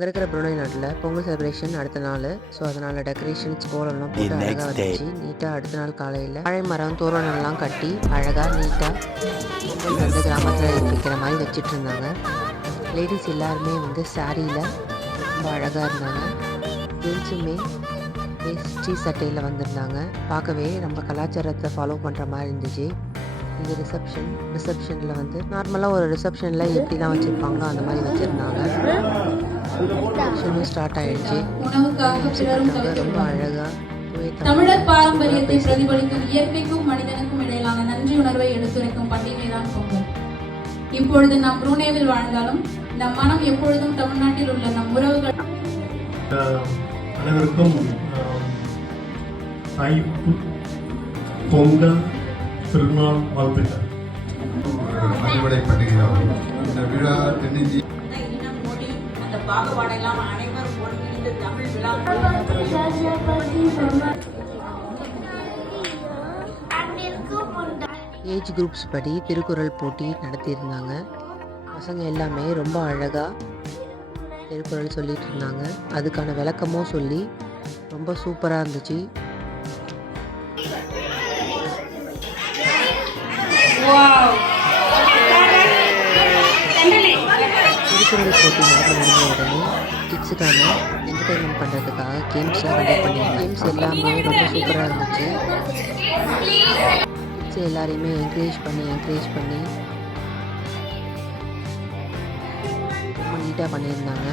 அங்கே இருக்கிற புருனை நாட்டில் பொங்கல் செலிப்ரேஷன் அடுத்த நாள். ஸோ அதனால் டெக்கரேஷன்ஸ் கோலம்லாம் போட்டு அழகாக வந்துச்சு. நீட்டாக அடுத்த நாள் காலையில் வாழை மரம் தோரணம்லாம் கட்டி அழகாக நீட்டாக பொங்கல் வந்து கிராமத்தில் வைக்கிற மாதிரி வச்சுட்டு இருந்தாங்க. லேடிஸ் எல்லாருமே வந்து சாரியில் ரொம்ப அழகாக இருந்தாங்க. ஜென்ஸுமே வேஷ்டி சட்டையில் வந்திருந்தாங்க. பார்க்கவே நம்ம கலாச்சாரத்தை ஃபாலோ பண்ணுற மாதிரி இருந்துச்சு. இது ரிசப்ஷனில் வந்து நார்மலாக ஒரு ரிசப்ஷனில் எப்படிலாம் வச்சுருப்பாங்களோ அந்த மாதிரி வச்சுருந்தாங்க. ரிசப்ஷனும் ஸ்டார்ட் ஆகிடுச்சு. ரொம்ப அழகாக தமிழர் பாரம்பரியத்தை பிரதிபலிக்கும் இயற்கைக்கும் மனிதனுக்கும் இடையிலான நன்றி உணர்வை எடுத்துரைக்கும் பண்டிகை தான் பொங்கல். இப்பொழுது நாம் புரூனேவில் வாழ்ந்தாலும் நம் மனம் எப்பொழுதும் தமிழ்நாட்டில் உள்ள நம் உறவுகள். அனைவருக்கும் பொங்கல் திருநாள் வாழ்த்துக்கள். அறுவடை பண்டிகையாகும். இந்த விழா தென்னிந்திய ஏஜ் குரூப்ஸ் படி திருக்குறள் போட்டி நடத்தியிருந்தாங்க. பசங்க எல்லாமே ரொம்ப அழகாக திருக்குறள் சொல்லிட்டு இருந்தாங்க. அதுக்கான விளக்கமும் சொல்லி ரொம்ப சூப்பராக இருந்துச்சு. திருக்குறள் போட்டி முடிஞ்ச உடனே கிட்ஸுக்கான என்டர்டைன்மெண்ட் பண்ணுறதுக்காக கேம்ஸ்லாம் கண்டக்ட் பண்ணியிருந்தாங்க. கேம்ஸ் எல்லாமே ரொம்ப சூப்பராக இருந்துச்சு. கிட்ஸ் எல்லாரையுமே என்கரேஜ் பண்ணி ரொம்ப நீட்டாக பண்ணியிருந்தாங்க.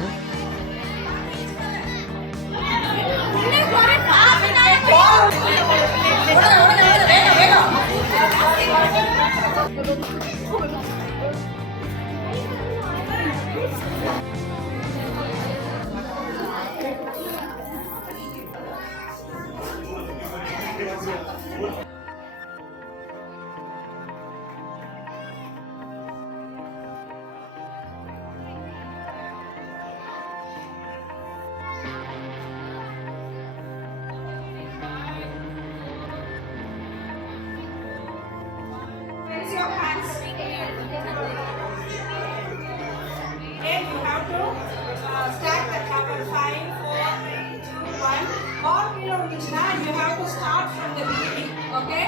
You have to start from the beginning, okay?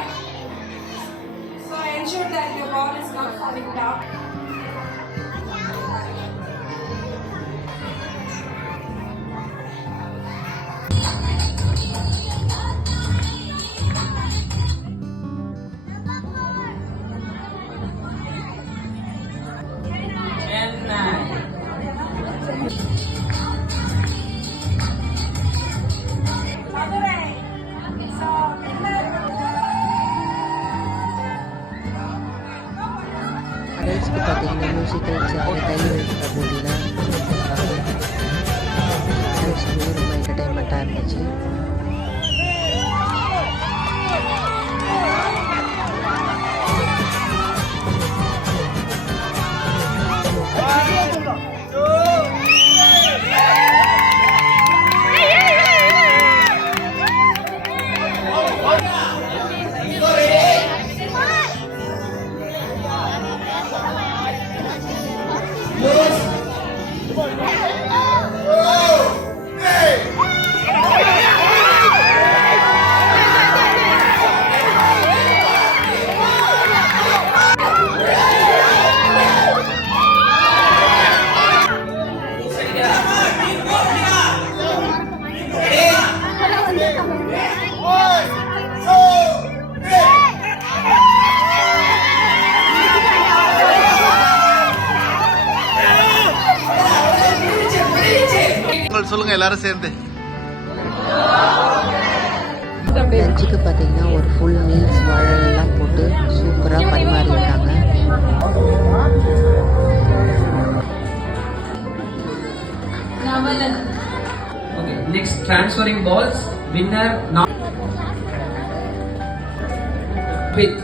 So ensure that your ball is not falling down. அடல்ட்ஸ்க்கு பார்த்தீங்கன்னா மியூசிக்கல் சேர் கையில் இருக்கிற போட்டியில் அடல்ட்ஸ்க்கு ரொம்ப என்டர்டைன்மெண்ட்டாக இருந்துச்சு. சொல்லுங்க எல்லாரும் சேர்ந்து. லஞ்சுக்கு பார்த்தீங்கன்னா ஒரு ஃபுல் மீல்ஸ் வாழைலாம் போட்டு சூப்பராக பரிமாறிட்டாங்க. Okay, next transferring balls. Winner now with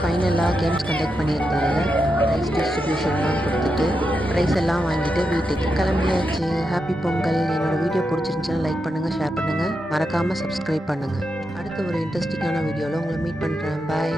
ஃபைனலாக கேம்ஸ் கண்டக்ட் பண்ணியிருந்தாங்க. ப்ரைஸ் டிஸ்ட்ரிபியூஷன்லாம் கொடுத்துட்டு ப்ரைஸ் எல்லாம் வாங்கிட்டு வீட்டுக்கு கிளம்பியாச்சு. ஹாப்பி பொங்கல். என்னோடய வீடியோ பிடிச்சிருந்துச்சுன்னா லைக் பண்ணுங்கள், ஷேர் பண்ணுங்கள், மறக்காமல் சப்ஸ்கிரைப் பண்ணுங்கள். அடுத்த ஒரு இன்ட்ரெஸ்டிங்கான வீடியோவில் உங்களை மீட் பண்ணுறேன். பாய்.